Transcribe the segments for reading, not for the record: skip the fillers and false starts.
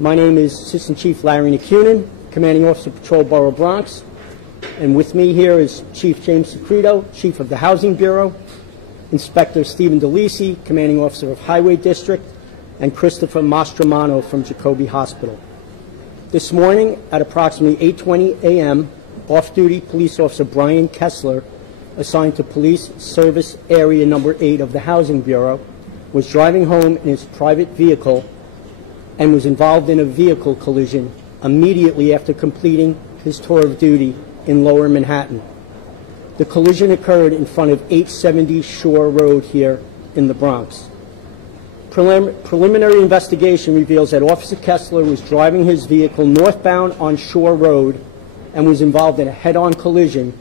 My name is Assistant Chief Larry Nakunin, Commanding Officer, Patrol Borough Bronx. And with me here is Chief James Secreto, Chief of the Housing Bureau, Inspector Stephen DeLisi, Commanding Officer of Highway District, and Christopher Mastromano from Jacoby Hospital. This morning at approximately 8:20 a.m., off-duty Police Officer Brian Kessler, assigned to Police Service Area Number 8 of the Housing Bureau, was driving home in his private vehicle and was involved in a vehicle collision immediately after completing his tour of duty in Lower Manhattan. The collision occurred in front of 870 Shore Road here in the Bronx. Preliminary investigation reveals that Officer Kessler was driving his vehicle northbound on Shore Road and was involved in a head-on collision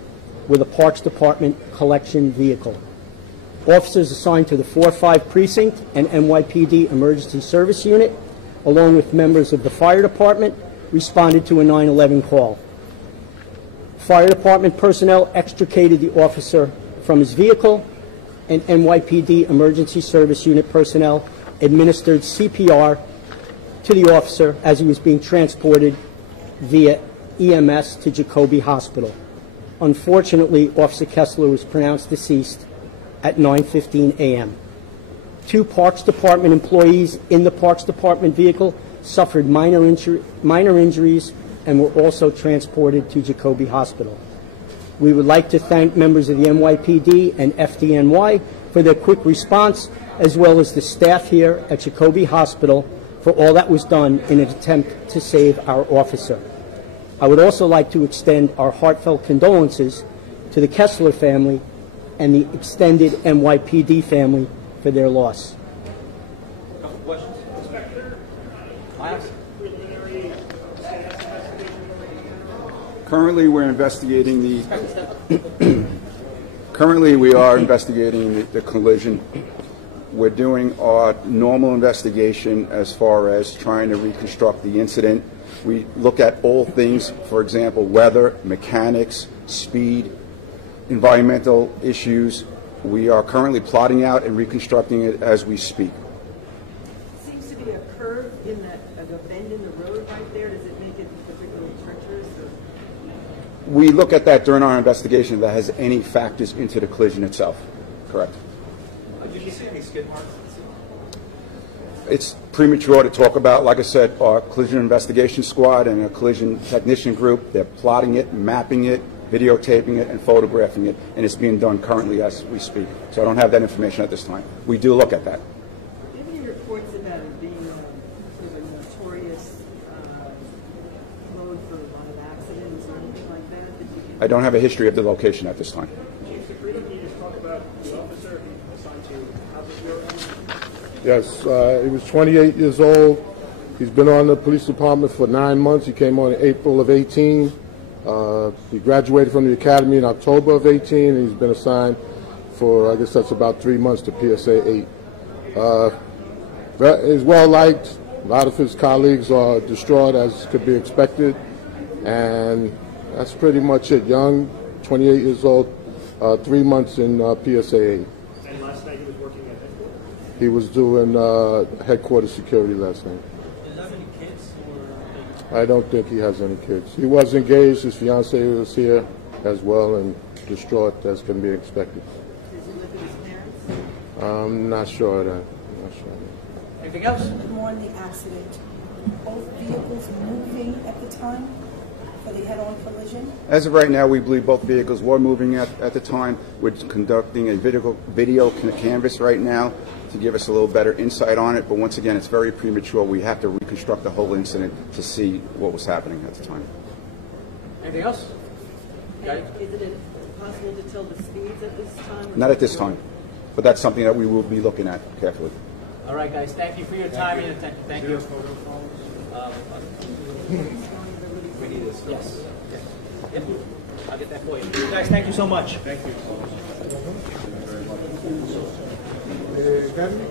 with a Parks Department collection vehicle. Officers assigned to the 4-5 Precinct and NYPD Emergency Service Unit, along with members of the Fire Department, responded to a 911 call. Fire Department personnel extricated the officer from his vehicle, and NYPD Emergency Service Unit personnel administered CPR to the officer as he was being transported via EMS to Jacoby Hospital. Unfortunately, Officer Kessler was pronounced deceased at 9:15 a.m. 2 Parks Department employees in the Parks Department vehicle suffered minor injuries and were also transported to Jacoby Hospital. We would like to thank members of the NYPD and FDNY for their quick response, as well as the staff here at Jacoby Hospital for all that was done in an attempt to save our officer. I would also like to extend our heartfelt condolences to the Kessler family and the extended NYPD family for their loss. Couple questions. Inspector, currently we're investigating we are investigating the collision. We're doing our normal investigation as far as trying to reconstruct the incident. We look at all things, for example, weather, mechanics, speed, environmental issues. We are currently plotting out and reconstructing it as we speak. Seems to be a curve in that, a bend in the road right there. Does it make it particularly treacherous? Or? We look at that during our investigation if that has any factors into the collision itself. Correct. Did you see any skid marks? It's premature to talk about. Like I said, our collision investigation squad and a collision technician group, they're plotting it, mapping it, videotaping it, and photographing it, and it's being done currently as we speak. So I don't have that information at this time. We do look at that. Do you have any reports about it being sort of a notorious road for a lot of accidents or anything like that? I don't have a history of the location at this time. Chief Secreto, can you just talk about the officer assigned to Housing Bureau? Yes, he was 28 years old. He's been on the police department for 9 months. He came on in April of 18. He graduated from the academy in October of 18, and he's been assigned for, I guess that's about 3 months, to PSA 8. He's well liked. A lot of his colleagues are distraught, as could be expected, and that's pretty much it. Young, 28 years old, 3 months in PSA 8. And last night he was working at headquarters? He was doing headquarters security last night. Does he have any kids? I don't think he has any kids. He was engaged. His fiancée was here as well and distraught, as can be expected. Does he live with his parents? I'm not sure of that. I'm not sure. Anything else? More on the accident. Both vehicles moving at the time for the head-on collision? As of right now, we believe both vehicles were moving at the time. We're conducting a video canvas right now to give us a little better insight on it. But once again, it's very premature. We have to reconstruct the whole incident to see what was happening at the time. Anything else? And is it possible to tell the speeds at this time? Not at this time, but that's something that we will be looking at carefully. All right, guys. Thank you for your time and attention. Thank you. We need this. Yes. Yep. I'll get that for you. Guys, thank you so much. Thank you. Gavin?